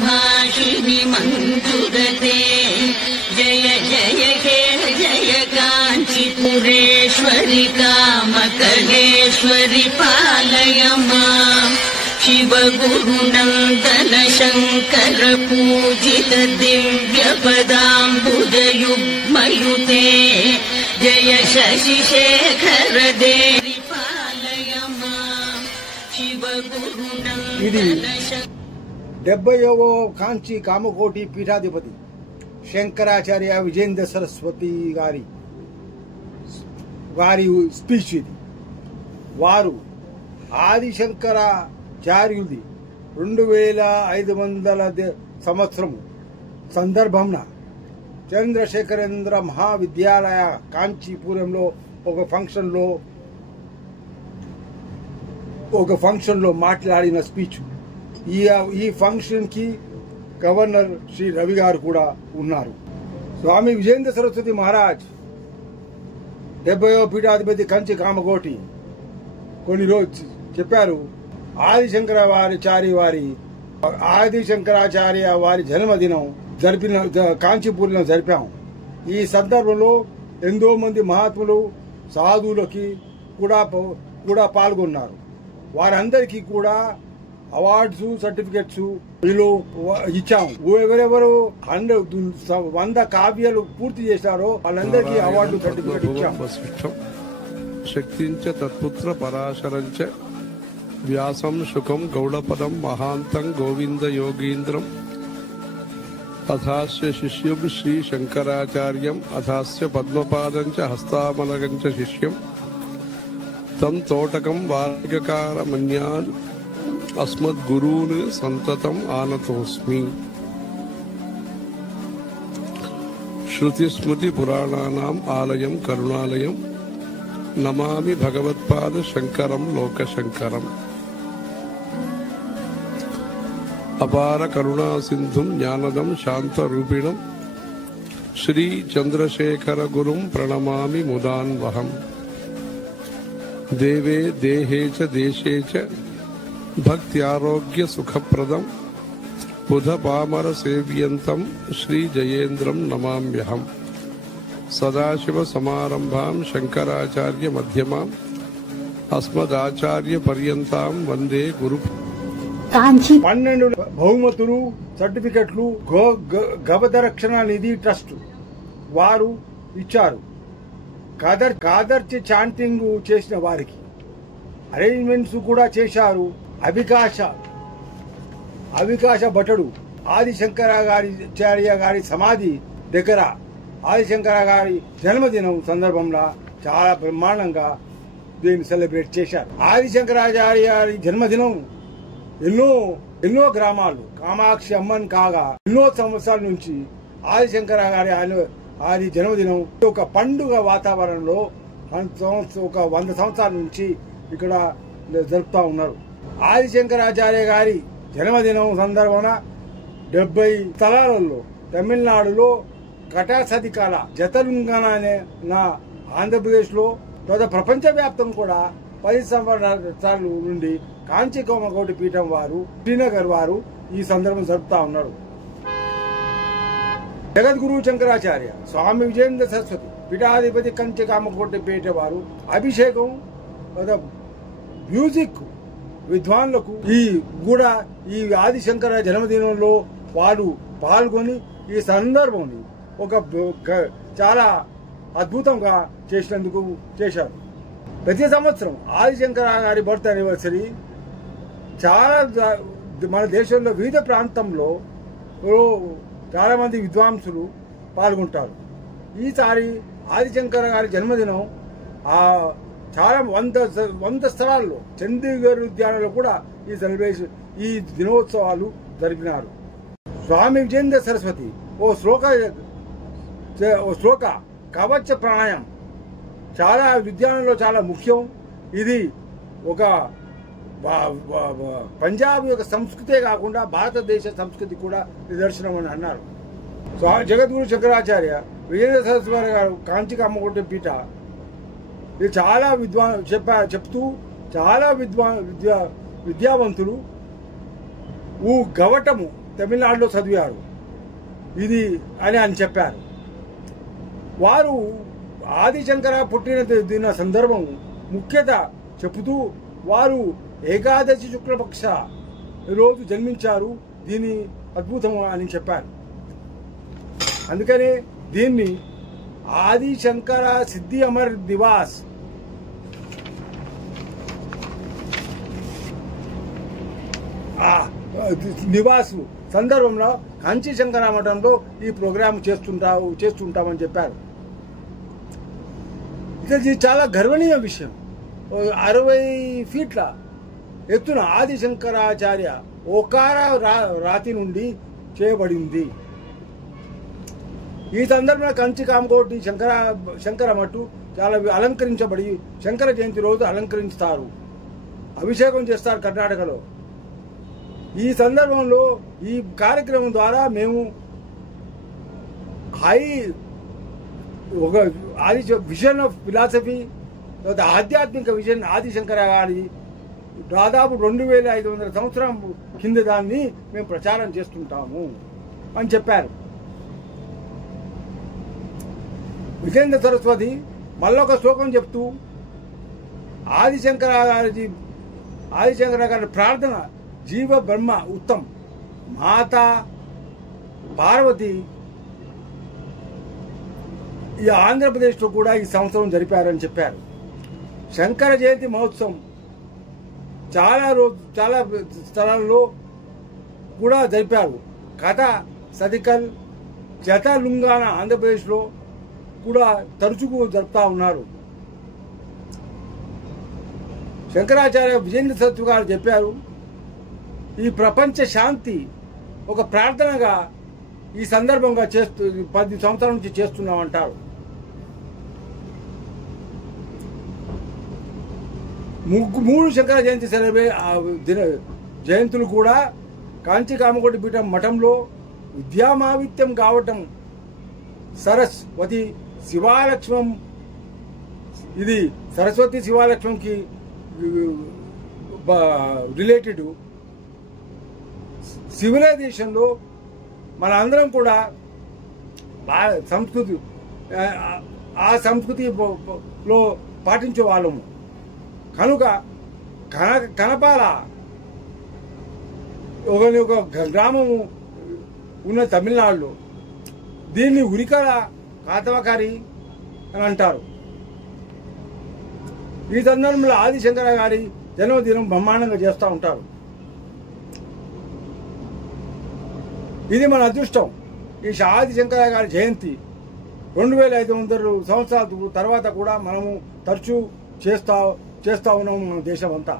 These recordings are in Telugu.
भाषिणि मंजुरते जय जय हे जय कांचीपुरेश्वरि कामकलेश्वरि पालय माम् शिव गुरुनन्दन शंकर पूजित दिव्य पदाम्बुजयुग्मयुते जय शशिशेखर देवि पालय माम् शिव गुरुनन्दन 70వ కాంచి కామకోటి పీఠాధిపతి శంకరాచార్య విజయేంద్ర సరస్వతి వారి స్పీచ్ ఇది. వారు ఆదిశంకరాచార్యులది 2500 సంవత్సరము సందర్భంన చంద్రశేఖరేంద్ర మహావిద్యాలయ కాంచీపురంలో ఒక ఫంక్షన్ లో మాట్లాడిన స్పీచ్. ఈ ఫంక్షన్ కి గవర్నర్ శ్రీ రవి గారు కూడా ఉన్నారు. స్వామి విజయేంద్ర సరస్వతి మహారాజ్ 70వ పీఠాధిపతి కంచి కామకోటి కొన్ని రోజు చెప్పారు. ఆదిశంకరాచార్య వారి జన్మదినం కాంచీపూర్లో జరిపాం. ఈ సందర్భంలో ఎంతో మంది మహాత్ములు సాధువులకి కూడా పాల్గొన్నారు. వారందరికీ కూడా అవార్డ్స్ సర్టిఫికెట్స్ వీళ్ళు ఇచ్చాము. ఎవరెవరు 100 కావ్యాలు పూర్తి చేశారో వాళ్ళందరికీ అవార్డు సర్టిఫికెట్ ఇచ్చాము. శక్తించ తత్పుత్ర పరాశరంచ వ్యాసం శుకం గౌడపదం మహాంతం గోవింద యోగీంద్రం అథాస్య శిష్యం శ్రీ శంకరాచార్యం అథాస్య పద్మపాదం చ హస్తామలగం చ శిష్యం తం తోటకం వార్గకారమన్యాన్ అస్మద్గురూన్ సంతతం ఆనతోస్మి. శృతిస్మృతి పురాణానాం ఆలయం కరుణాలయం నమామి భగవత్పాద శంకరం లోకశంకరం. అపార కరుణా సింధుం జ్ఞానదం శాంతరూపిణం శ్రీ చంద్రశేఖర గురుం ప్రణమామి ముదాన్వహం. దేవే దేహే చ దేశే చ భక్త్యారోగ్య సుఖప్రదం బుధ పామర సేవ్యంతం శ్రీ జయేంద్రం నమామ్యహం. సదాశివ సమారంభాం శంకరాచార్య మధ్యమాం అస్మదాచార్య పర్యంతాం వందే గురు. 12 బహుమతులు సర్టిఫికెట్లు గవదరక్షణ నిధి ట్రస్ట్ వారు ఇచ్చారు. కాదర్చి చాంటింగ్ చేసిన వారికి అరేంజ్మెంట్స్ కూడా చేశారు. అవికాశ భటుడు ఆదిశంకరాచార్య గారి సమాధి దగ్గర ఆదిశంకర గారి జన్మదినం సందర్భంగా చాలా బ్రహ్మాండంగా దీన్ని సెలబ్రేట్ చేశారు. ఆదిశంకరాచార్య గారి జన్మదినం ఎన్నో గ్రామాలు కామాక్షి అమ్మన్ కాగా ఎన్నో సంవత్సరాల నుంచి ఆదిశంకర గారి ఆది జన్మదినం ఒక పండుగ వాతావరణంలో ఒక 100 సంవత్సరాల నుంచి ఇక్కడ జరుపుతా ఉన్నారు. ఆదిశంకరాచార్య గారి జన్మదినం సందర్భాన 70 స్థలాలలో తమిళనాడులో కటాసధికాల జతలుంగన అనే ఆంధ్రప్రదేశ్ లో తర్వాత ప్రపంచ వ్యాప్తం కూడా 10 సంవత్సరాల నుండి కాంచి కామకోటి పీఠం వారు శ్రీనగర్ వారు ఈ సందర్భం జరుపుతా ఉన్నారు. జగద్గురు శంకరాచార్య స్వామి విజయేంద్ర సరస్వతి పీఠాధిపతి కంచి కామకోటి పీఠ వారు అభిషేకం మ్యూజిక్ విద్వాన్లకు ఈ ఆదిశంకర జన్మదినంలో వారు పాల్గొని ఈ సందర్భాన్ని ఒక చాలా అద్భుతంగా చేశారు. ప్రతి సంవత్సరం ఆదిశంకర గారి బర్త్ యానివర్సరీ చాలా మన దేశంలో వివిధ ప్రాంతంలో చాలా మంది విద్వాంసులు పాల్గొంటారు. ఈసారి ఆదిశంకర గారి జన్మదినం చాలా 100 స్థలాల్లో చండీగఢ్ ఉద్యానంలో కూడా ఈ దినోత్సవాలు జరిపినారు. స్వామి విజయేంద్ర సరస్వతి ఓ శ్లోక కవచ ప్రాణాయం చాలా విద్యానంలో చాలా ముఖ్యం. ఇది ఒక పంజాబ్ యొక్క సంస్కృతే కాకుండా భారతదేశ సంస్కృతి కూడా నిదర్శనం అని అన్నారు. జగద్గురు శంకరాచార్య విజయేంద్ర సరస్వతి గారు కాంచి కామకోటి పీఠ ఇది చాలా చెప్తూ చాలా విద్యావంతులు గవటము తమిళనాడులో చదివారు ఇది అని చెప్పారు. వారు ఆదిశంకర పుట్టిన సందర్భం ముఖ్యత చెబుతూ వారు ఏకాదశి శుక్లపక్ష రోజు జన్మించారు, దీని అద్భుతం అని చెప్పారు. అందుకనే దీన్ని ఆదిశంకర సిద్ధి అమర్ దివాస్ నివాసు సందర్భంలో కంచి శంకర మఠంలో ఈ ప్రోగ్రాం చేస్తుంటామని చెప్పారు. ఇది చాలా గర్వనీయ విషయం. 60 ఫీట్ల ఎత్తున ఆదిశంకరాచార్య ఓకార రాతి నుండి చేయబడింది. ఈ సందర్భంలో కంచి కామకోటి శంకర మఠు చాలా అలంకరించబడి శంకర జయంతి రోజు అలంకరిస్తారు, అభిషేకం చేస్తారు కర్ణాటకలో. ఈ సందర్భంలో ఈ కార్యక్రమం ద్వారా మేము ఒక విజన్ ఆఫ్ ఫిలాసఫీ, ఆధ్యాత్మిక విజన్ ఆదిశంకర గారి దాదాపు 2500 సంవత్సరం కింద దాన్ని మేము ప్రచారం చేస్తుంటాము అని చెప్పారు. విజేంద్ర సరస్వతి మళ్ళొక శ్లోకం చెప్తూ ఆదిశంకర గారి ప్రార్థన జీవ బ్రహ్మ ఉత్తమ్, మాతా పార్వతి ఈ ఆంధ్రప్రదేశ్లో కూడా ఈ సంవత్సరం జరిపారని చెప్పారు. శంకర జయంతి మహోత్సవం చాలా స్థలాల్లో కూడా జరిపారు. కథ సదికల్ జతలుంగాన ఆంధ్రప్రదేశ్లో కూడా తరచుగా జరుపుతా ఉన్నారు. శంకరాచార్య విజేంద్ర సరస్వతి గారు చెప్పారు, ఈ ప్రపంచ శాంతి ఒక ప్రార్థనగా ఈ సందర్భంగా 10 సంవత్సరాల నుంచి చేస్తున్నామంటారు. 3 శంకర జయంతి జయంతులు కూడా కాంచి కామకోటి పీఠం మఠంలో విద్యామావిత్యం కావటం, సరస్వతి శివాలక్ష్మం, ఇది సరస్వతి శివాలక్ష్మంకి రిలేటెడ్ సివిలైజేషన్లో మన అందరం కూడా ఆ సంస్కృతిలో పాటించే వాళ్ళము కనుక కనపాల ఒక గ్రామము ఉన్న తమిళనాడులో దీన్ని ఉరికల కాతవకారి అని అంటారు. ఈ సందర్భంలో ఆదిశంకర గారి జన్మదినం బ్రహ్మాండంగా చేస్తూ ఉంటారు. ఇది మన అదృష్టం. ఈ ఆదిశంకర గారి జయంతి 2500 సంవత్సరాల తర్వాత కూడా మనము తరచూ చేస్తా ఉన్నాము మన దేశం అంతా.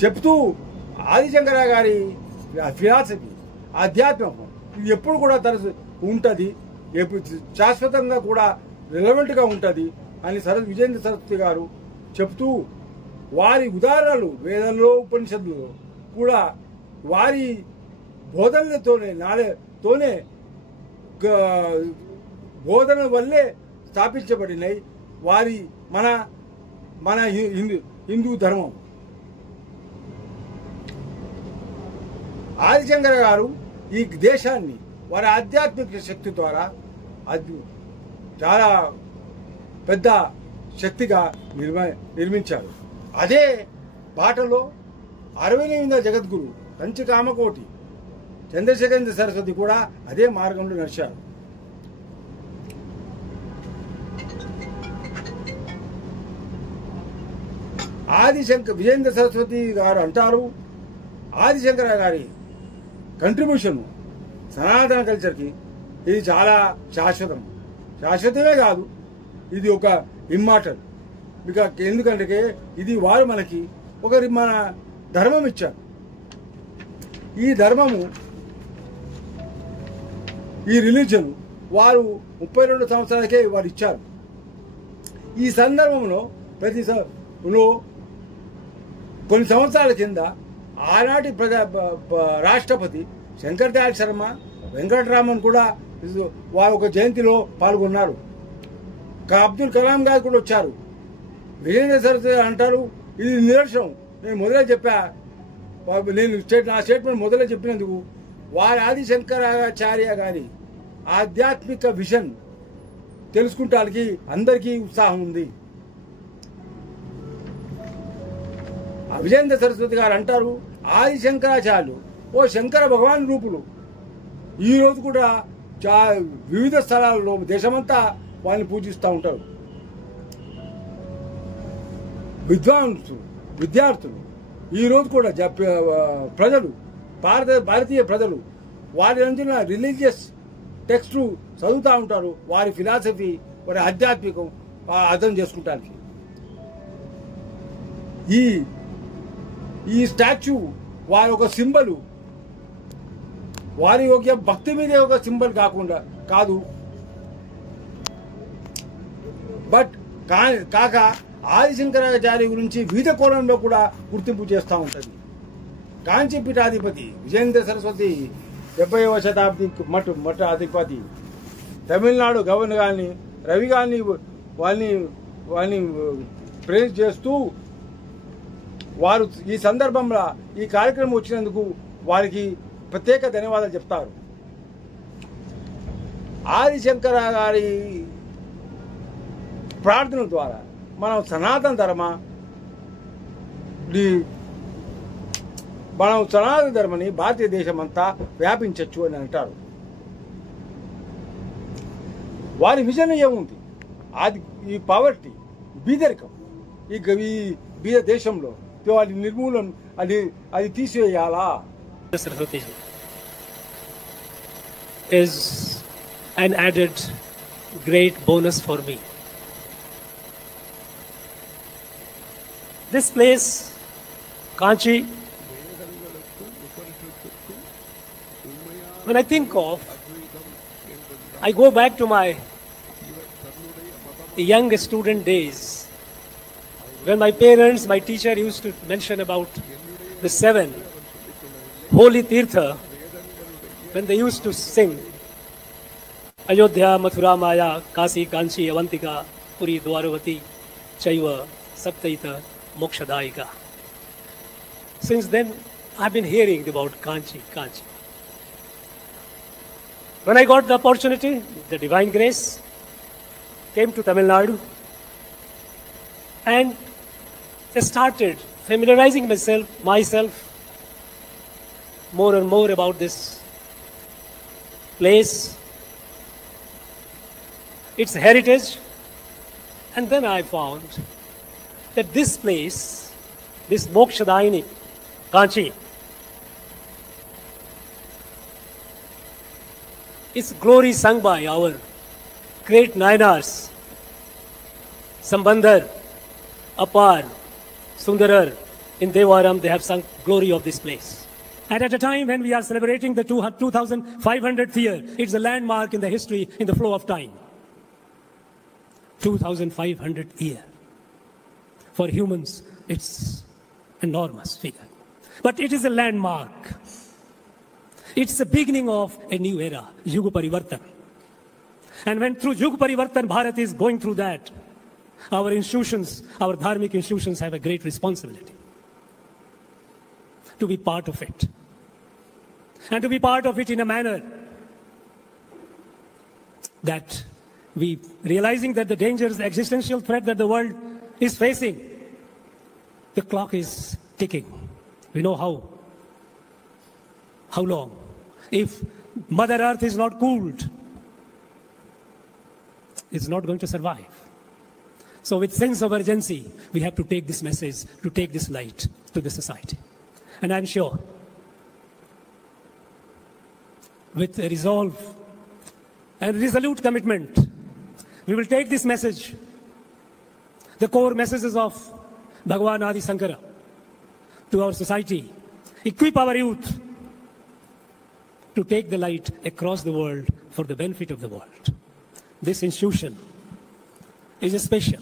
చెప్తూ ఆదిశంకర గారి ఫిలాసఫీ ఆధ్యాత్మికం ఇది ఎప్పుడు కూడా తరచు ఉంటుంది, శాశ్వతంగా కూడా రిలవెంట్గా ఉంటుంది అని విజేంద్ర సరస్వతి గారు చెప్తూ వారి ఉదాహరణలు వేదంలో ఉపనిషత్తులలో కూడా వారి బోధనలతోనే బోధన వల్లే స్థాపించబడినాయి వారి మన హిందూ ధర్మం. ఆదిశంకర గారు ఈ దేశాన్ని వారి ఆధ్యాత్మిక శక్తి ద్వారా చాలా పెద్ద శక్తిగా నిర్మించారు. అదే బాటలో 68వ జగద్గురు కంచి కామకోటి చంద్రశేఖరేంద్ర సరస్వతి కూడా అదే మార్గంలో నడిచారు. విజేంద్ర సరస్వతి గారు అంటారు, ఆదిశంకర గారి కంట్రిబ్యూషన్ సనాతన కల్చర్కి ఇది చాలా శాశ్వతమే కాదు, ఇది ఒక ఇమ్మార్టల్. ఎందుకంటే ఇది వారు మనకి మన ధర్మం ఇచ్చారు. ఈ ధర్మము ఈ రిలీజన్ వారు 32 సంవత్సరాలకే వారు ఇచ్చారు. ఈ సందర్భంలో కొన్ని సంవత్సరాల కింద ఆనాటి రాష్ట్రపతి శంకర్ దయాళ్ శర్మ, వెంకటరామన్ కూడా వారు ఒక జయంతిలో పాల్గొన్నారు. అబ్దుల్ కలాం గారు కూడా వచ్చారు. విజేంద్ర సరస్వతి అంటారు, ఇది నిదర్శనం నేను మొదలే చెప్పా, నేను నా స్టేట్మెంట్ మొదలే చెప్పినందుకు వారి ఆదిశంకరాచార్య గారి ఆధ్యాత్మిక విజన్ తెలుసుకుంటానికి అందరికీ ఉత్సాహం ఉంది. విజయేంద్ర సరస్వతి గారు అంటారు, ఆదిశంకరాచార్యులు ఓ శంకర భగవాన్ రూపులు. ఈ రోజు కూడా వివిధ స్థలాల్లో దేశమంతా వాళ్ళని పూజిస్తూ ఉంటారు. విద్యార్థులు ఈ రోజు కూడా ప్రజలు భారతీయ ప్రజలు వారి అందిన రిలీజియస్ టెక్స్ట్ చదువుతూ ఉంటారు. వారి ఫిలాసఫీ, వారి ఆధ్యాత్మికం అర్థం చేసుకుంటానికి ఈ స్టాచ్యూ వారి ఒక సింబల్, వారి యొక్క భక్తి మీదే ఒక సింబల్ కాదు. బట్ కాక ఆదిశంకరాచార్య గురించి వివిధ కోణంలో కూడా గుర్తింపు చేస్తూ ఉంటుంది. కాంచీ పీఠాధిపతి విజయేంద్ర సరస్వతి 70వ శతాబ్ది మఠ అధిపతి, తమిళనాడు గవర్నర్ గారిని రవి గారిని వాళ్ళని ప్రేజ్ చేస్తూ వారు ఈ సందర్భంలో ఈ కార్యక్రమం వచ్చినందుకు వారికి ప్రత్యేక ధన్యవాదాలు చెప్తారు. ఆదిశంకర గారి ప్రార్థన ద్వారా మనం సనాతన ధర్మని భారతదేశం అంతా వ్యాపించవచ్చు అని అంటారు. వారి విజన్ ఏముంది? ఈ పవర్టీ, బీదరికం ఈ బీద దేశంలో వారి నిర్మూలన అది తీసివేయాలా? is an added great bonus for me. This place, Kanchi, when I think of, I go back to my young student days, when my parents, my teacher used to mention about the 7 holy Tirtha, when they used to sing, Ayodhya, Mathura, Maya, Kasi, Kanchi, Avantika, Puri, Dwaravati, Chaiva, Saptaita, Mokshadaika. Since then, I've been hearing about Kanchi. When I got the opportunity, the divine grace, came to Tamil Nadu and started familiarizing myself more and more about this place, its heritage, and then I found that this place, this Mokshadaini, Kanchi, its glory sung by our great Nayanars, Sambandar, Apar, Sundarar, in Devaram, they have sung glory of this place. And at a time when we are celebrating the 2500th year, it's a landmark in the history, in the flow of time. 2500th year. For humans, it's enormous figure. But it is a landmark. It's the beginning of a new era, Yuga Parivartan. And when through Yuga Parivartan, Bharat is going through that, our institutions, our dharmic institutions have a great responsibility to be part of it. And to be part of it in a manner that we, realizing that the dangers, the existential threat that the world is facing, the clock is ticking. We know how long. If Mother Earth is not cooled, it's not going to survive. So with sense of urgency, we have to take this message, to take this light to the society. And I'm sure, with a resolve and resolute commitment, we will take this message, the core messages of Bhagavan Adi Shankara, to our society, equip our youth to take the light across the world for the benefit of the world. This institution is special.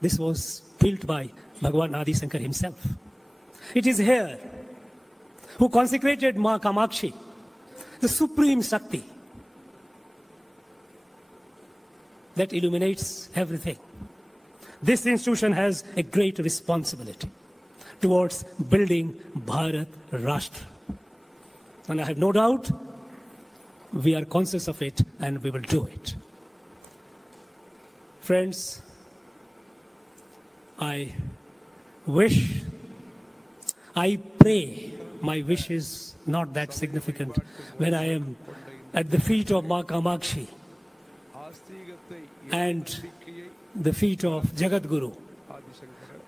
This was built by Bhagavan Adi Shankar himself. It is here who consecrated Ma Kamakshi, the supreme Shakti that illuminates everything. this institution has a great responsibility towards building Bharat Rashtra. And I have no doubt we are conscious of it and we will do it. Friends, I pray, my wish is not that significant when I am at the feet of Ma Kamakshi and the feet of Jagat Guru.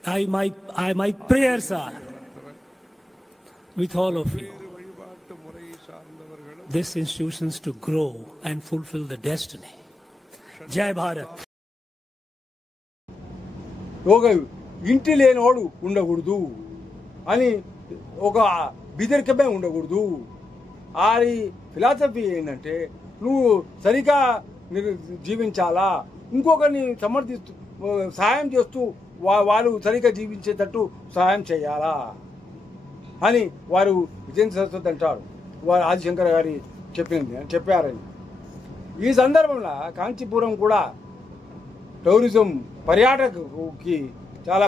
My prayers are with all of you. This institutions to grow and fulfill the destiny. Jai Bharat. ఒక ఇంటి లేనివాడు ఉండకూడదు అని ఒక బిదరికమే ఉండకూడదు. ఆరి ఫిలాసఫీ ఏంటంటే నువ్వు సరిగా జీవించాలా, ఇంకొకరిని సమర్థిస్తూ సహాయం చేస్తూ వాళ్ళు సరిగా జీవించేటట్టు సహాయం చేయాలా అని వారు విజయ సరస్వతి అంటారు. వారు ఆదిశంకర గారి చెప్పారని. ఈ సందర్భంలో కాంచీపురం కూడా టూరిజం పర్యాటకుకి చాలా